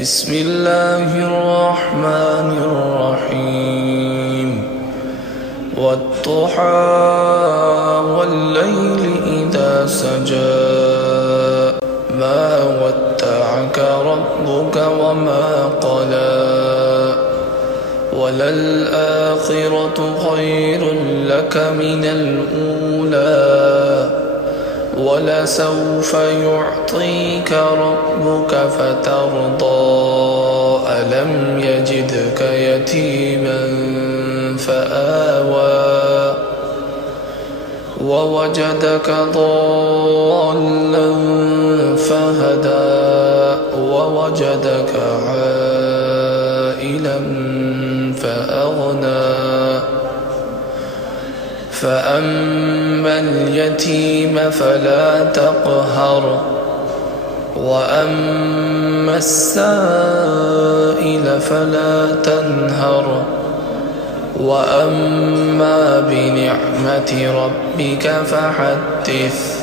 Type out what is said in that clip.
بسم الله الرحمن الرحيم والضحى والليل إذا سجى ما ودعك ربك وما قلى وللآخرة خير لك من الأولى ولسوف يعطيك ربك فترضى ألم يجدك يتيما فآوى ووجدك ضالا فهدى ووجدك عائلا فأغنى فأما اليتيم فلا تقهر وأما السائل فلا تنهر وأما بنعمة ربك فحدث